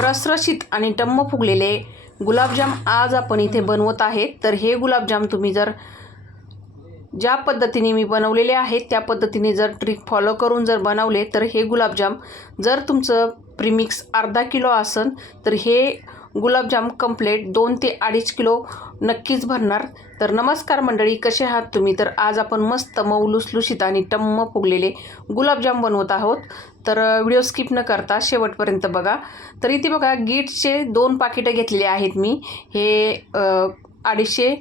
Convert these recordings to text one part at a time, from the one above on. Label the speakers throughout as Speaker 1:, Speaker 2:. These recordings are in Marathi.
Speaker 1: रसरशीत आणि टम्म फुगलेले गुलाबजाम आज आपण इथे बनवत आहे तर हे गुलाबजाम तुम्ही जर ज्या पद्धतीने मी बनवलेले आहेत त्या पद्धतीने जर ट्रिक फॉलो करून जर बनवले तर हे गुलाबजाम जर तुमचं प्रीमिक्स अर्धा किलो असन तर हे गुलाबजाम कम्प्लेट दोन ते अडीच किलो नक्कीच भरणार. तर नमस्कार मंडळी कसे आहात तुम्ही? तर आज आपण मस्त मऊ लुसलुशीत आणि टम्म फुगलेले गुलाबजाम बनवत आहोत. तर व्हिडिओ स्किप न करता शेवटपर्यंत बघा. तर इथे बघा गीटचे दोन पाकिटं घेतलेले आहेत मी. हे अडीचशे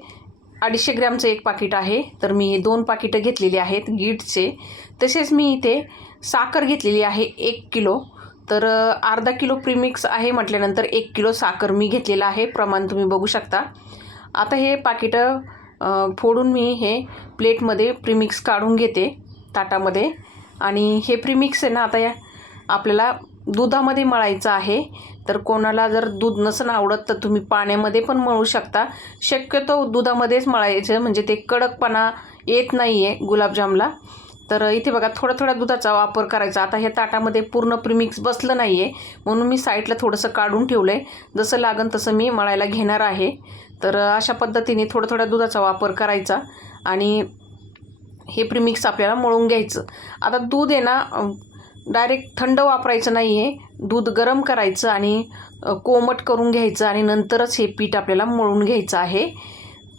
Speaker 1: अडीचशे ग्रॅमचं एक पाकिट आहे. तर मी हे दोन पाकिटं घेतलेली आहेत गीटचे. तसेच मी इथे साखर घेतलेली आहे एक किलो. तर अर्धा किलो प्रीमिक्स आहे म्हटल्यानंतर एक किलो साखर मी घेतलेला आहे. प्रमाण तुम्ही बघू शकता. आता हे पाकिटं फोडून मी हे प्लेटमध्ये प्रीमिक्स काढून घेते ताटामध्ये. आणि हे प्रीमिक्स आहे ना आता या आपल्याला दुधामध्ये मळायचं आहे. तर कोणाला जर दूध नसणं आवडत तर तुम्ही पाण्यामध्ये पण मळू शकता. शक्यतो दुधामध्येच मळायचं म्हणजे ते कडकपणा येत नाही आहे गुलाबजामला. तर इथे बघा थोडा थोडा दुधाचा वापर करायचा. आता हे ताटामध्ये पूर्ण प्रीमिक्स बसलं नाही आहे म्हणून मी साईडला थोडंसं काढून ठेवलं आहे जसं लागन तसं मी मळायला घेणार आहे. तर अशा पद्धतीने थोडा थोडा दुधाचा वापर करायचा आणि हे प्रिमिक्स आपल्याला मळून घ्यायचं. आता दूध आहे ना डायरेक्ट थंड वापरायचं नाही आहे दूध गरम करायचं आणि कोमट करून घ्यायचं आणि नंतरच हे पीठ आपल्याला मळून घ्यायचं आहे.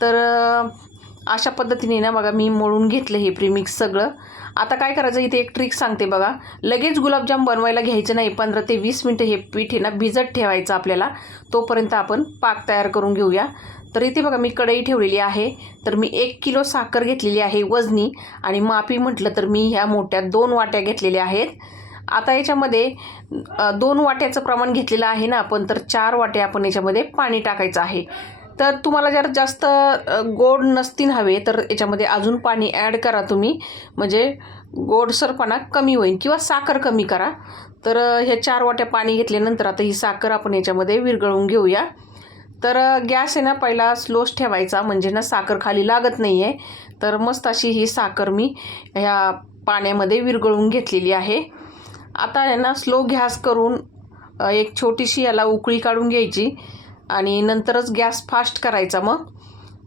Speaker 1: तर अशा पद्धतीने ना बघा मी मळून घेतलं हे प्रीमिक्स सगळं. आता काय करायचं इथे एक ट्रिक सांगते बघा. लगेच गुलाबजाम बनवायला घ्यायचं नाही पंधरा ते वीस मिनटं हे पीठ आहे ना भिजत ठेवायचं आपल्याला. तोपर्यंत आपण पाक तयार करून घेऊया. तर इथे बघा मी कढई ठेवलेली आहे. तर मी एक किलो साखर घेतलेली आहे वजनी आणि मापी म्हटलं तर मी ह्या मोठ्या दोन वाट्या घेतलेल्या आहेत. आता याच्यामध्ये दोन वाट्याचं प्रमाण घेतलेलं आहे ना आपण तर चार वाट्या आपण याच्यामध्ये पाणी टाकायचं आहे. तर तुम्हाला जर जास्त गोड नसतील हवे तर याच्यामध्ये अजून पाणी ॲड करा तुम्ही. म्हणजे गोडसरपणा कमी होईल किंवा साखर कमी करा. तर ह्या चार वाट्या पाणी घेतल्यानंतर आता ही साखर आपण याच्यामध्ये विरघळून घेऊया. तर गॅस आहे ना पहिला स्लोच ठेवायचा म्हणजे ना साखर खाली लागत नाही आहे तर मस्त अशी ही साखर मी ह्या पाण्यामध्ये विरघळून घेतलेली आहे. आता आहे ना स्लो गॅस करून एक छोटीशी याला उकळी काढून घ्यायची. आणि नंतरच गॅस फास्ट करायचा मग.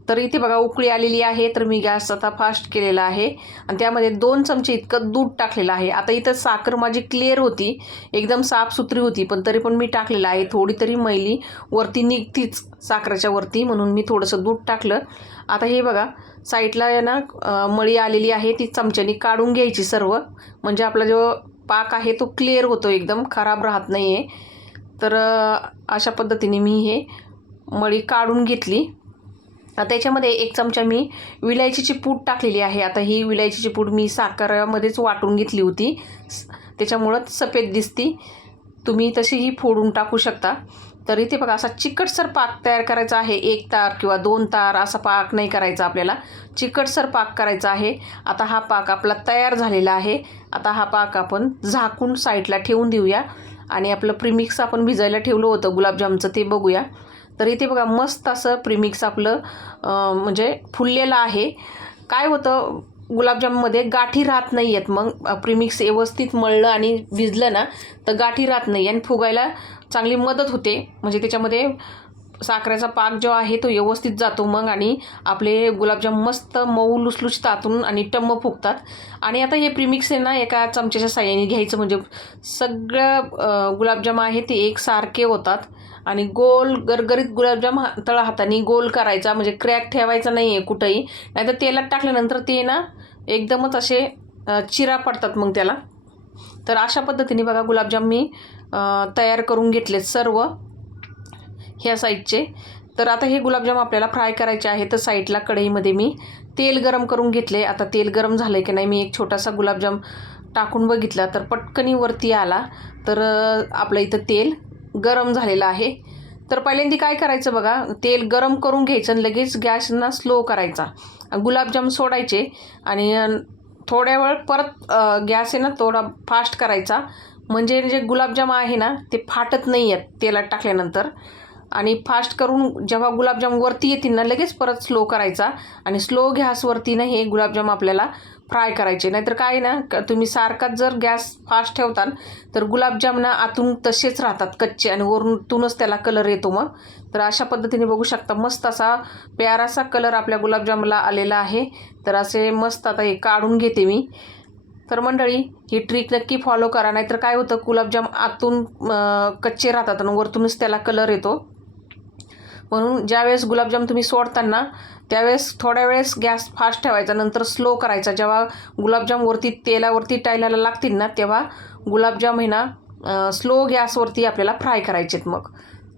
Speaker 1: तर इथे बघा उकळी आलेली आहे तर मी गॅस आता फास्ट केलेला आहे. आणि त्यामध्ये दोन चमचे इतकं दूध टाकलेलं आहे. आता इथं साखर माझी क्लिअर होती. एकदम साफसुथरी होती पण तरी पण मी टाकलेलं आहे. थोडी तरी मैली वरती निघतीच साखरेच्या वरती म्हणून मी थोडंसं दूध टाकलं. आता हे बघा साईडला आहे ना मळी आलेली आहे. ती चमच्यानी काढून घ्यायची सर्व. म्हणजे आपला जो पाक आहे तो क्लिअर होतो एकदम खराब राहत नाही आहे तर अशा पद्धतीने मी हे मळी काढून घेतली. आता त्याच्यामध्ये एक चमचा मी विलायचीची पूड टाकलेली आहे. आता ही विलायचीची पूड मी साखरामध्येच वाटून घेतली होती. स- त्याच्यामुळं सफेद दिसती. तुम्ही तशीही फोडून टाकू शकता. तर इथे बघा असा चिकटसर पाक तयार करायचा आहे. एक तार किंवा दोन तार असा पाक नाही करायचा आपल्याला. चिकटसर पाक करायचा आहे. आता हा पाक आपला तयार झालेला आहे. आता हा पाक आपण झाकून साईडला ठेवून देऊया. आणि आपलं प्रीमिक्स आपण भिजायला ठेवलं होतं गुलाबजामचं ते बघूया. तर इथे बघा मस्त असं प्रीमिक्स आपलं म्हणजे फुललेलं आहे. काय होतं गुलाबजाममध्ये गाठी राहत नाही आहेत मग प्रीमिक्स व्यवस्थित मळलं आणि भिजलं ना तर गाठी राहत नाही. आणि फुगायला चांगली मदत होते. म्हणजे त्याच्यामध्ये साखरेचा पाक जो आहे तो व्यवस्थित जातो मग आणि आपले गुलाबजाम मस्त मऊ लुसलुशीत आतून आणि टम्म फुगतात. आणि आता हे प्रीमिक्स आहे ना एका चमच्याच्या साह्याने घ्यायचं. म्हणजे सगळं गुलाबजाम आहे ते एकसारखे होतात. आणि गोल गरगरीत गुलाबजाम हा- तळ हाताने गोल करायचा. म्हणजे क्रॅक ठेवायचा नाही आहे कुठंही. नाहीतर तेलात टाकल्यानंतर ते ना एकदमच असे चिरा पडतात मग त्याला. तर अशा पद्धतीने बघा गुलाबजाम मी तयार करून घेतलेत सर्व. ह्या साईजचे तर आता हे गुलाबजाम आपल्याला फ्राय करायचे आहे तर साईडला कढईमध्ये मी तेल गरम करून घेतले. आता तेल गरम झालं आहे की नाही मी एक छोटासा गुलाबजाम टाकून बघितला तर पटकनी वरती आला. तर आपलं इथं तेल गरम झालेलं आहे. तर पहिल्यांदा काय करायचं बघा तेल गरम करून घ्यायचं आणि लगेच गॅसना स्लो करायचा. गुलाबजाम सोडायचे आणि थोड्या वेळ परत गॅस आहे ना थोडा फास्ट करायचा. म्हणजे जे गुलाबजाम आहे ना ते फाटत नाही आहेत तेलात टाकल्यानंतर. आणि फास्ट करून जेव्हा गुलाबजाम वरती येतील ना लगेच परत स्लो करायचा. आणि स्लो गॅसवरती ना हे गुलाबजाम आपल्याला फ्राय करायचे. नाहीतर काय ना तुम्ही सारखाच जर गॅस फास्ट ठेवताल तर गुलाबजाम ना आतून तसेच राहतात कच्चे आणि वरूनतूनच त्याला कलर येतो मग. तर अशा पद्धतीने बघू शकता मस्त असा प्यारासा कलर आपल्या गुलाबजामला आलेला आहे. तर असे मस्त आता हे काढून घेते मी. तर मंडळी ही ट्रिक नक्की फॉलो करा. नाहीतर काय होतं गुलाबजाम आतून कच्चे राहतात आणि वरतूनच त्याला कलर येतो. म्हणून ज्यावेळेस गुलाबजाम तुम्ही सोडताना त्यावेळेस थोड्या वेळेस गॅस फास्ट ठेवायचा नंतर स्लो करायचा. जेव्हा गुलाबजामवरती तेलावरती टायलाला लागतील ना तेव्हा गुलाबजाम हे ना स्लो गॅसवरती आपल्याला फ्राय करायचेत मग.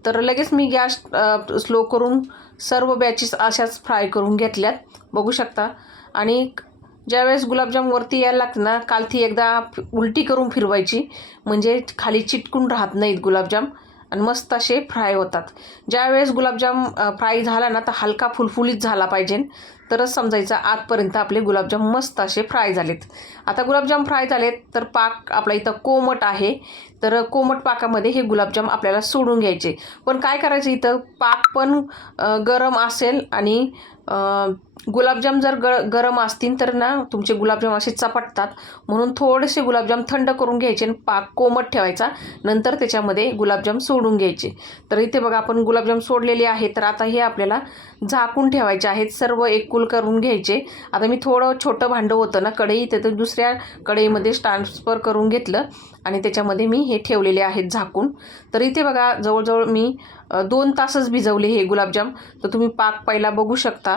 Speaker 1: तर लगेच मी गॅस स्लो करून सर्व बॅचेस अशाच फ्राय करून घेतल्यात. बघू शकता. आणि ज्यावेळेस गुलाबजामवरती यायला लागतं ना कालथी एकदा उलटी करून फिरवायची. म्हणजे खाली चिटकून राहत नाहीत गुलाबजाम. आणि मस्त असे फ्राय होतात. ज्यावेळेस गुलाबजाम फ्राय झाला ना तर हलका फुलफुलीत झाला पाहिजे. तरच समजायचं आतपर्यंत आपले गुलाबजाम मस्त असे फ्राय झालेत. आता गुलाबजाम फ्राय झालेत तर पाक आपला इथं कोमट आहे. तर कोमट पाकामध्ये हे गुलाबजाम आपल्याला सोडून घ्यायचे. पण काय करायचं इथं? पाक पण गरम असेल आणि गुलाबजाम जर ग गरम असतील तर ना तुमचे गुलाबजाम असे चपटतात. म्हणून थोडेसे गुलाबजाम थंड करून घ्यायचे आणि पाक कोमट ठेवायचा. नंतर त्याच्यामध्ये गुलाबजाम सोडून घ्यायचे. तर इथे बघा आपण गुलाबजाम सोडलेले आहे तर आता हे आपल्याला झाकून ठेवायचे आहेत. सर्व एकूण एकूल करून घ्यायचे. आता मी थोडं छोटं भांडं होतं ना कढई तर ते दुसऱ्या कढईमध्ये ट्रान्सफर करून घेतलं आणि त्याच्यामध्ये मी हे ठेवलेले आहेत झाकून. तर इथे बघा जवळजवळ मी दोन तासच भिजवले हे गुलाबजाम. तर तुम्ही पाक पहिला बघू शकता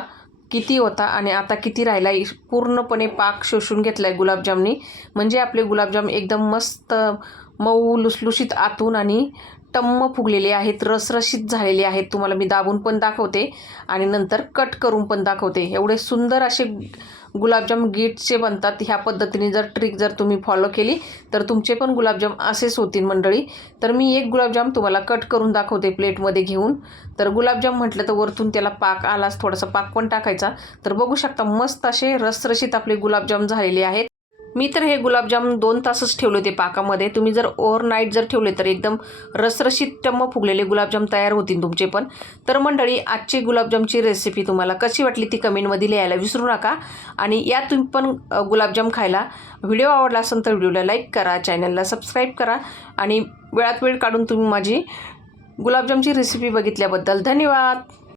Speaker 1: किती होता आणि आता किती राहिला आहे. पूर्णपणे पाक शोषून घेतला आहे गुलाबजामनी. म्हणजे आपले गुलाबजाम एकदम मस्त मऊ लुसलुशीत आतून आणि टम्म फुगलेले आहेत रसरशीत झालेले आहेत. तुम्हाला मी दाबून पण दाखवते आणि नंतर कट करून पण दाखवते. एवढे सुंदर असे गुलाबजाम गीटचे बनतात. ह्या पद्धतीने जर ट्रिक जर तुम्ही फॉलो केली तर तुमचे पण गुलाबजाम असेच होतील मंडळी. तर मी एक गुलाबजाम तुम्हाला कट करून दाखवते प्लेटमध्ये घेऊन. तर गुलाबजाम म्हटलं तर वरतून त्याला पाक आलाच थोडासा पाक पण टाकायचा. तर बघू शकता मस्त असे रसरशीत आपले गुलाबजाम झालेले आहेत. मी तर हे गुलाबजाम दोन तासच ठेवले होते पाकामध्ये. तुम्ही जर ओव्हरनाईट जर ठेवले तर एकदम रसरशीत टम्म फुगलेले गुलाबजाम तयार होतील तुमचे पण. तर मंडळी आजची गुलाबजामची रेसिपी तुम्हाला कशी वाटली ती कमेंटमध्ये लिहायला विसरू नका. आणि या तुम्ही पण गुलाबजाम खायला व्हिडिओ आवडला असेल तर व्हिडिओला लाईक करा चॅनलला सबस्क्राईब करा आणि वेळात वेळ काढून तुम्ही माझी गुलाबजामची रेसिपी बघितल्याबद्दल धन्यवाद.